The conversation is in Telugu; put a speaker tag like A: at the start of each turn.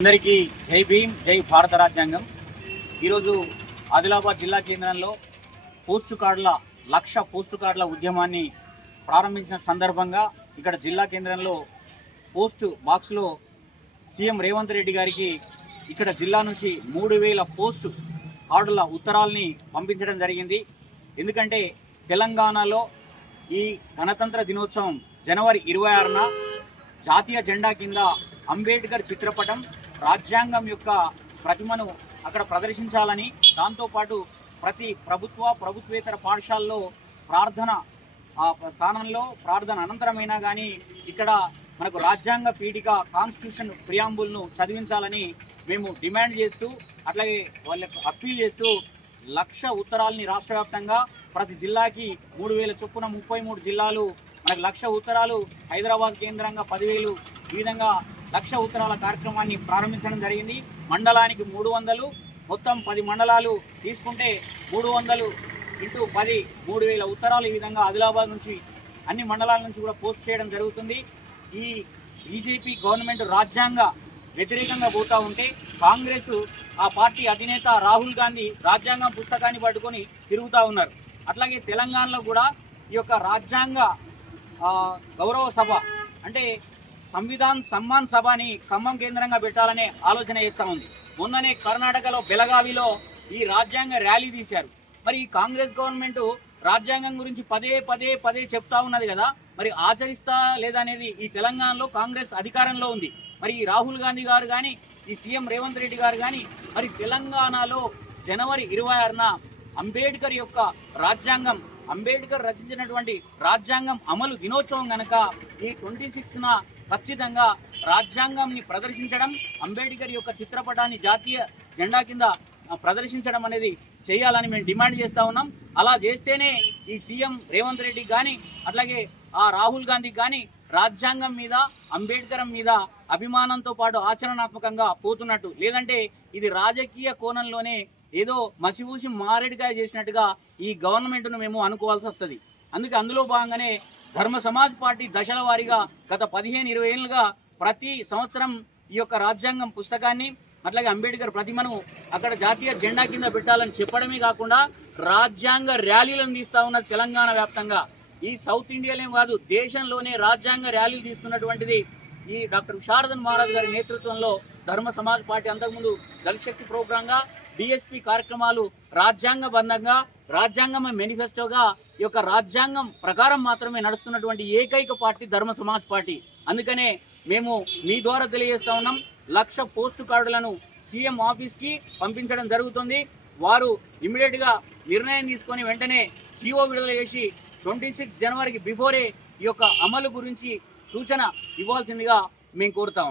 A: అందరికీ జై భీమ్ జై భారత రాజ్యాంగం. ఈరోజు ఆదిలాబాద్ జిల్లా కేంద్రంలో పోస్టు కార్డుల లక్ష పోస్టు కార్డుల ఉద్యమాన్ని ప్రారంభించిన సందర్భంగా ఇక్కడ జిల్లా కేంద్రంలో పోస్టు బాక్స్లో సీఎం రేవంత్ రెడ్డి గారికి ఇక్కడ జిల్లా నుంచి మూడు వేల పోస్టు కార్డుల ఉత్తరాల్ని పంపించడం జరిగింది. ఎందుకంటే తెలంగాణలో ఈ గణతంత్ర దినోత్సవం జనవరి ఇరవై ఆరున జాతీయ జెండా కింద అంబేద్కర్ చిత్రపటం రాజ్యాంగం యొక్క ప్రతిమను అక్కడ ప్రదర్శించాలని దాంతోపాటు ప్రతి ప్రభుత్వ ప్రభుత్వేతర పాఠశాలలో ప్రార్థన ఆ స్థానంలో ప్రార్థన అనంతరమైనా కానీ ఇక్కడ మనకు రాజ్యాంగ పీఠిక కాన్స్టిట్యూషన్ ప్రియాంబుల్ను చదివించాలని మేము డిమాండ్ చేస్తూ అట్లాగే వాళ్ళకు అప్పీల్ చేస్తూ లక్ష ఉత్తరాలని రాష్ట్ర వ్యాప్తంగా ప్రతి జిల్లాకి మూడు వేల చొప్పున ముప్పై మూడు జిల్లాలు మనకు లక్ష ఉత్తరాలు హైదరాబాద్ కేంద్రంగా పదివేలు ఈ విధంగా లక్ష ఉత్తరాల కార్యక్రమాన్ని ప్రారంభించడం జరిగింది. మండలానికి మూడు వందలు మొత్తం పది మండలాలు తీసుకుంటే మూడు వందలు ఇంటూ పది మూడు వేల ఉత్తరాలు ఈ విధంగా ఆదిలాబాద్ నుంచి అన్ని మండలాల నుంచి కూడా పోస్ట్ చేయడం జరుగుతుంది. ఈ బీజేపీ గవర్నమెంట్ రాజ్యాంగ వ్యతిరేకంగా పోతూ ఉంటే కాంగ్రెస్ ఆ పార్టీ అధినేత రాహుల్ గాంధీ రాజ్యాంగం పుస్తకాన్ని పట్టుకొని తిరుగుతూ ఉన్నారు. అట్లాగే తెలంగాణలో కూడా ఈ యొక్క రాజ్యాంగ గౌరవ సభ అంటే సంవిధాన్ సమ్మాన్ సభని ఖమ్మం కేంద్రంగా పెట్టాలనే ఆలోచన చేస్తూ ఉంది. మొన్ననే కర్ణాటకలో బెలగావిలో ఈ రాజ్యాంగ ర్యాలీ తీశారు. మరి ఈ కాంగ్రెస్ గవర్నమెంట్ రాజ్యాంగం గురించి పదే పదే పదే చెప్తా ఉన్నది కదా? మరి ఆచరిస్తా లేదా అనేది ఈ తెలంగాణలో కాంగ్రెస్ అధికారంలో ఉంది. మరి ఈ రాహుల్ గాంధీ గారు కానీ ఈ సీఎం రేవంత్ రెడ్డి గారు కానీ మరి తెలంగాణలో జనవరి ఇరవై ఆరున అంబేద్కర్ యొక్క రాజ్యాంగం అంబేద్కర్ రచించినటువంటి రాజ్యాంగం అమలు దినోత్సవం కనుక ఈ ట్వంటీ సిక్స్న ఖచ్చితంగా రాజ్యాంగంని ప్రదర్శించడం అంబేద్కర్ యొక్క చిత్రపటాన్ని జాతీయ జెండా కింద ప్రదర్శించడం అనేది చేయాలని మేము డిమాండ్ చేస్తూ ఉన్నాం. అలా చేస్తేనే ఈ సీఎం రేవంత్ రెడ్డి కానీ అట్లాగే ఆ రాహుల్ గాంధీ కానీ రాజ్యాంగం మీద అంబేద్కర్ మీద అభిమానంతో పాటు ఆచరణాత్మకంగా పోతున్నట్టు. లేదంటే ఇది రాజకీయ కోణంలోనే ఏదో మసిపూసి మారేడుకాయ చేసినట్టుగా ఈ గవర్నమెంట్ను మేము అనుకోవాల్సి వస్తుంది. అందుకే అందులో భాగంగానే ధర్మ సమాజ్ పార్టీ దశల వారీగా గత పదిహేను ఇరవై ఏళ్ళుగా ప్రతి సంవత్సరం ఈ యొక్క రాజ్యాంగం పుస్తకాన్ని అట్లాగే అంబేద్కర్ ప్రతిమను అక్కడ జాతీయ జెండా కింద పెట్టాలని చెప్పడమే కాకుండా రాజ్యాంగ ర్యాలీలను తీస్తా ఉన్నది తెలంగాణ వ్యాప్తంగా. ఈ సౌత్ ఇండియాలో కాదు దేశంలోనే రాజ్యాంగ ర్యాలీలు తీస్తున్నటువంటిది ఈ డాక్టర్ శారదన్ మహారాజ్ గారి నేతృత్వంలో ధర్మ సమాజ్ పార్టీ అంతకుముందు దళశక్తి ప్రోగ్రాంగా డిఎస్పి కార్యక్రమాలు రాజ్యాంగబద్ధంగా రాజ్యాంగం మేనిఫెస్టోగా ఈ యొక్క రాజ్యాంగం ప్రకారం మాత్రమే నడుస్తున్నటువంటి ఏకైక పార్టీ ధర్మ సమాజ్ పార్టీ. అందుకనే మేము మీ ద్వారా తెలియజేస్తా ఉన్నాం. లక్ష పోస్టు కార్డులను సీఎం ఆఫీస్కి పంపించడం జరుగుతుంది. వారు ఇమ్మీడియట్గా నిర్ణయం తీసుకొని వెంటనే సిఓ విడుదల చేసి ట్వంటీ సిక్స్ జనవరికి బిఫోరే ఈ యొక్క అమలు గురించి సూచన ఇవ్వాల్సిందిగా మేము కోరుతాం